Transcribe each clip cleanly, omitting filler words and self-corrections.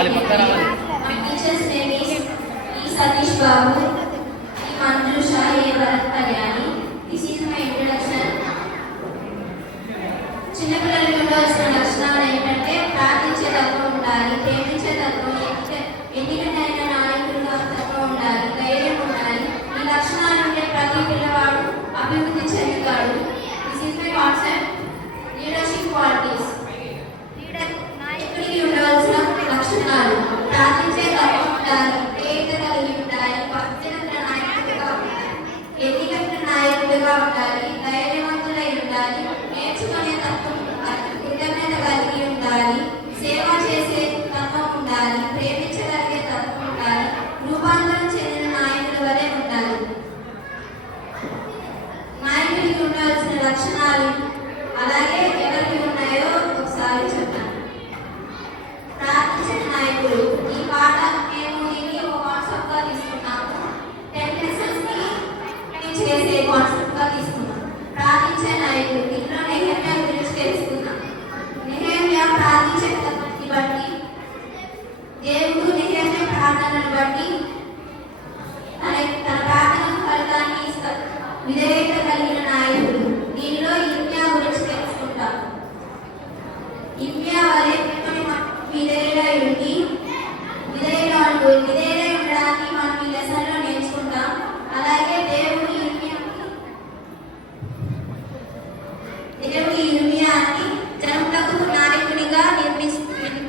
My teacher's name is E. Satish Babu, E. Manjusha, A. Bharat Kalyani. This is my introduction. చిన్నపిల్లలకి ఉండవలసిన లక్షణాలు ఏంటంటే ప్రార్థించే తత్వం ఉండాలి, ప్రేమించే తత్వం, ఎన్నికైన నాయకులుగా తత్వం ఉండాలి, ధైర్యం ఉండాలి. ఈ లక్షణాలు ఉంటే ప్రతి పిల్లవాడు అభివృద్ధి చెందుతాడు. This is my concept. Leadership qualities. నాయకుడికి ఉండవలసిన లక్షణాలు: ప్రార్థించే తత్వం ఉండాలి, ప్రేయత కలిగి ఉండాలి, భక్తిగల నాయకుడిగా ఉండాలి, ఎన్నికైన నాయకుడిగా ఉండాలి, ధైర్యవంతులై ఉండాలి, నేర్చుకునే తత్వం ఉండాలి, కృతజ్ఞత కలిగి ఉండాలి, సేవ చేసే తత్వం ఉండాలి, ప్రేమించగలిగే తత్వం ఉండాలి, రూపాంతరం చెందిన నాయకుడి వలె ఉండాలి. నాయకుడికి ఉండాల్సిన లక్షణాలు అలాగే ఎవరికి ఉన్నాయో ఒకసారి చెప్తాను. ప్రార్థించిన నాయకుడు. ఈ పాట మేము దీన్ని ఒక కాన్సెప్ట్ గా తీసుకున్నాము. 10 లెసన్స్ ని చేసే కాన్సెప్ట్ గా తీసుకున్నాం. ప్రార్థించే నాయకుడు. ఇందులో నెహెమ్యా గురించి తెలుసుకున్నాం. నెహెమ్యా ప్రార్థించే పద్ధతిని బట్టి దేవుడు నెహెమ్యా ప్రార్థనను బట్టి తన ప్రార్థనకు ఫలితాన్ని ఇస్తారు. విధేయత కలిగిన నాయకుడు. దీనిలో ఇర్మియా గురించి తెలుసుకుంటాం. ఇర్మియా వలె విధేయుడై ఉండి విధేయుడై ఉండడానికి మనం ఈ లెసన్లో నేర్చుకుంటాం. అలాగే దేవుడు ఇర్మియాని జనములకు నాయకునిగా నిర్మించాడు.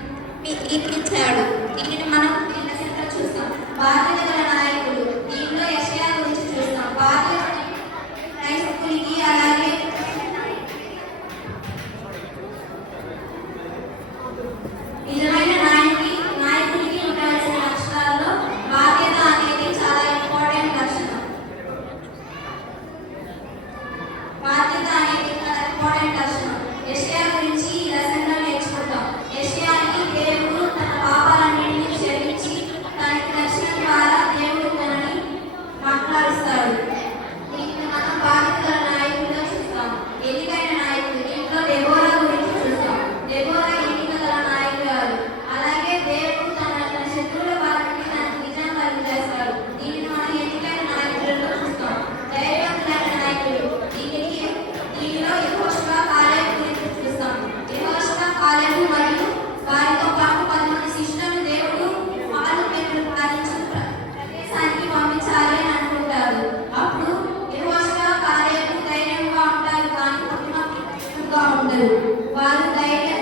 దీనిని మనం ఈ లెసన్లో చూస్తాం. బాధ్యత గల నాయకుడు. దీనిలో యెషయా గురించి చూస్తాం. బాధ్యత క్రైస్తవునికి అలాగే నిజమైన నాయకుడికి ఉండాల్సిన లక్షణాల్లో బాధ్యత అనేది చాలా ఇంపార్టెంట్ లక్షణం. బాధ్యత అనేది చాలా ఇంపార్టెంట్ లక్షణం. యెషయా గురించి ఈ లెసన్లో నేర్చుకుంటాం. యెషయాని దేవుడు తన పాపాలన్నింటినీ క్షమించి తనకి దర్శనం ద్వారా దేవుడు తనని మాట్లాడిస్తాడు. దీన్ని మనం బాధ్యత గల నాయకుడిగా చూస్తాం. ఎన్నికైన నాయకుడు. దీంట్లో దెబోరా గురించి చూస్తాం. దెబోరా ఎన్నిక గల నాయకురాలు. అలాగే దేవుడు తన శత్రువుల బారిని తనకు విజయం కలిగజేస్తాడు. దీనిని మనం ఎన్నికైన నాయకులలో చూస్తాం. ధైర్యవంతులైన నాయకుడు. దీనిలో యెహోషువ, కాలేబు గురించి చూస్తాం. యెహోషువ, కాలేబు మరియు వారితో పాటు 10 మంది శిష్యులను దేవుడు పాలు పెట్టులు పాలించిన ప్రదేశానికి పంపించాలి అని అనుకుంటారు. అప్పుడు యెహోషువ, కాలేబు ధైర్యంగా ఉంటారు, కానీ పట్టుగా ఉండరు. వారు ధైర్యం